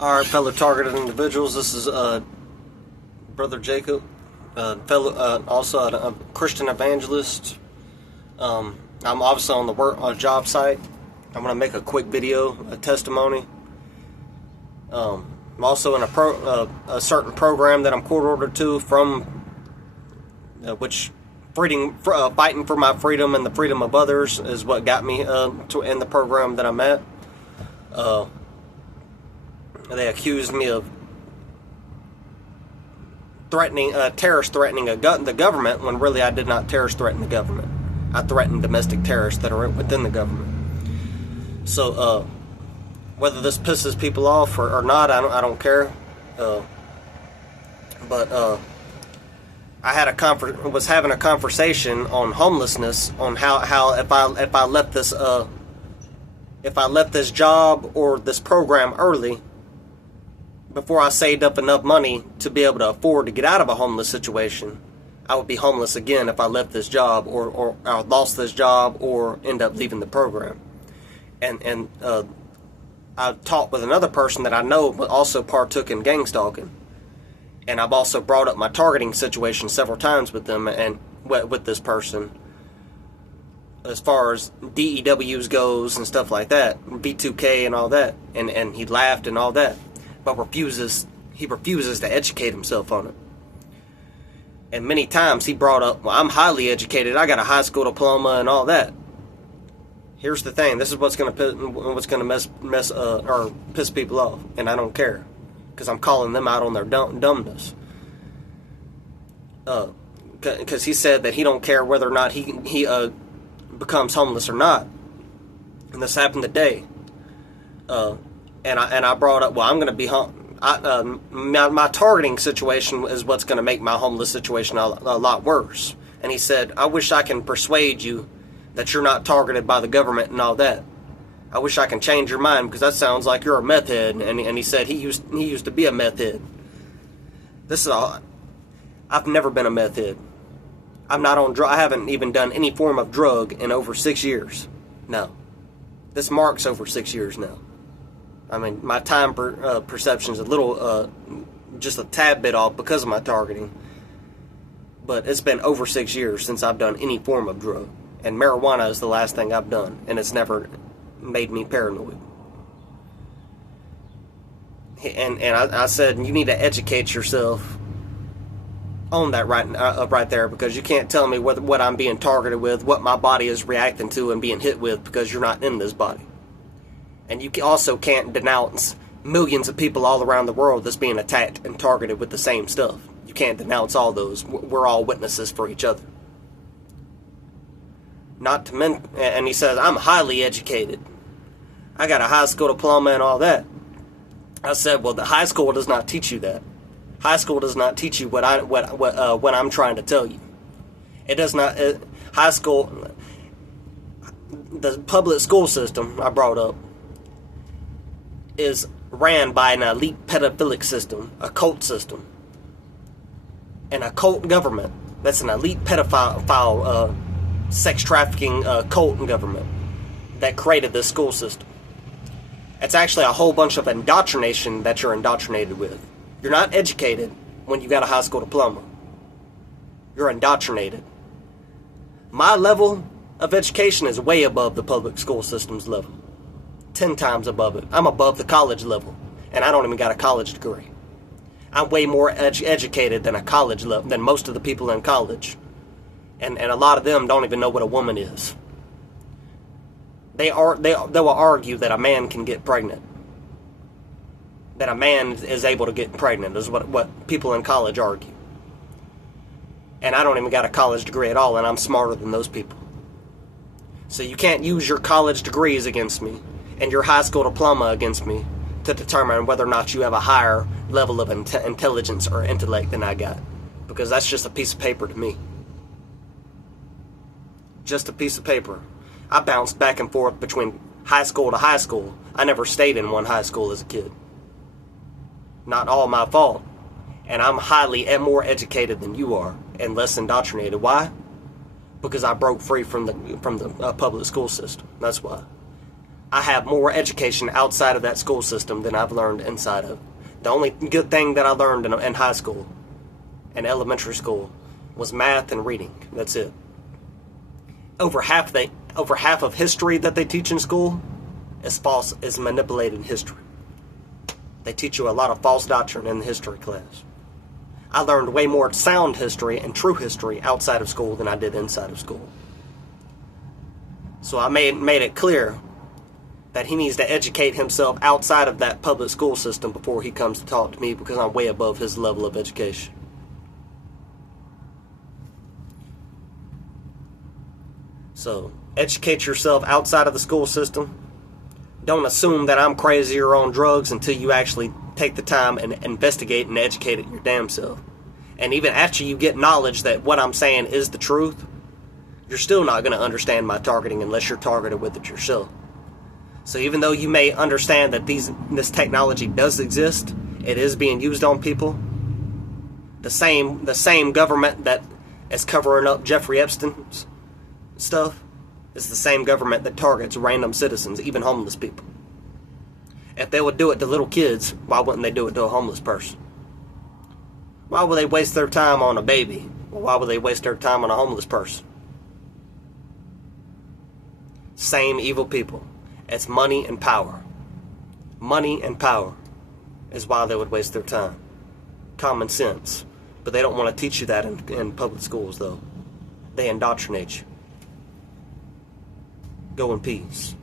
Alright, fellow targeted individuals, this is Brother Jacob, also a Christian evangelist. I'm obviously on a job site. I'm going to make a quick video, a testimony. I'm also in a certain program that I'm court ordered to from fighting for my freedom and the freedom of others is what got me in the program that I'm at. They accused me of terrorist threatening the government, when really I did not terrorist threaten the government. I threatened domestic terrorists that are within the government. So, whether this pisses people off or not, I don't care. But I was having a conversation on homelessness, on how if I left this job or this program early, before I saved up enough money to be able to afford to get out of a homeless situation, I would be homeless again if I left this job or I lost this job or end up leaving the program. And I talked with another person that I know also partook in gang stalking. And I've also brought up my targeting situation several times with them and with this person, as far as DEWs goes and stuff like that, B2K and all that. And he laughed and all that, but he refuses to educate himself on it. And many times he brought up, well, I'm highly educated, I got a high school diploma and all that. Here's the thing, this is what's gonna piss people off, and I don't care, because I'm calling them out on their dumbness. Because he said that he don't care whether or not he becomes homeless or not, and this happened today. And I brought up, well, I'm going to be my targeting situation is what's going to make my homeless situation a lot worse. And he said, I wish I can persuade you that you're not targeted by the government and all that. I wish I can change your mind, because that sounds like you're a meth head. And he said he used to be a meth head. I've never been a meth head. I'm not on I haven't even done any form of drug in over 6 years. No. This marks over 6 years now. I mean, my time perception is a little, just a tad bit off because of my targeting. But it's been over 6 years since I've done any form of drug. And marijuana is the last thing I've done. And it's never made me paranoid. And I said, you need to educate yourself on that right there, because you can't tell me what I'm being targeted with, what my body is reacting to and being hit with, because you're not in this body. And you also can't denounce millions of people all around the world that's being attacked and targeted with the same stuff. You can't denounce all those. We're all witnesses for each other. And he says, I'm highly educated. I got a high school diploma and all that. I said, well, the high school does not teach you that. High school does not teach you what I'm trying to tell you. It does not. High school, the public school system I brought up, is ran by an elite pedophilic system, a cult system, and a cult government. That's an elite pedophile, sex trafficking cult government that created this school system. It's actually a whole bunch of indoctrination that you're indoctrinated with. You're not educated when you got a high school diploma. You're indoctrinated. My level of education is way above the public school system's level. 10 times above it. I'm above the college level, and I don't even got a college degree. I'm way more educated than a college level, than most of the people in college, and a lot of them don't even know what a woman is. They will argue that a man can get pregnant, that a man is able to get pregnant, is what people in college argue. And I don't even got a college degree at all, and I'm smarter than those people. So you can't use your college degrees against me and your high school diploma against me to determine whether or not you have a higher level of intelligence or intellect than I got. Because that's just a piece of paper to me. Just a piece of paper. I bounced back and forth between high school to high school. I never stayed in one high school as a kid. Not all my fault. And I'm highly more educated than you are and less indoctrinated. Why? Because I broke free from the public school system. That's why. I have more education outside of that school system than I've learned inside of. The only good thing that I learned in high school and elementary school was math and reading. That's it. Over half of history that they teach in school is false, is manipulated history. They teach you a lot of false doctrine in the history class. I learned way more sound history and true history outside of school than I did inside of school. So I made it clear that he needs to educate himself outside of that public school system before he comes to talk to me, because I'm way above his level of education. So, educate yourself outside of the school system. Don't assume that I'm crazy or on drugs until you actually take the time and investigate and educate it your damn self. And even after you get knowledge that what I'm saying is the truth, you're still not going to understand my targeting unless you're targeted with it yourself. So even though you may understand that this technology does exist, it is being used on people, the same government that is covering up Jeffrey Epstein's stuff is the same government that targets random citizens, even homeless people. If they would do it to little kids, why wouldn't they do it to a homeless person? Why would they waste their time on a baby? Well, why would they waste their time on a homeless person? Same evil people. It's money and power. Money and power is why they would waste their time. Common sense. But they don't want to teach you that in public schools, though. They indoctrinate you. Go in peace.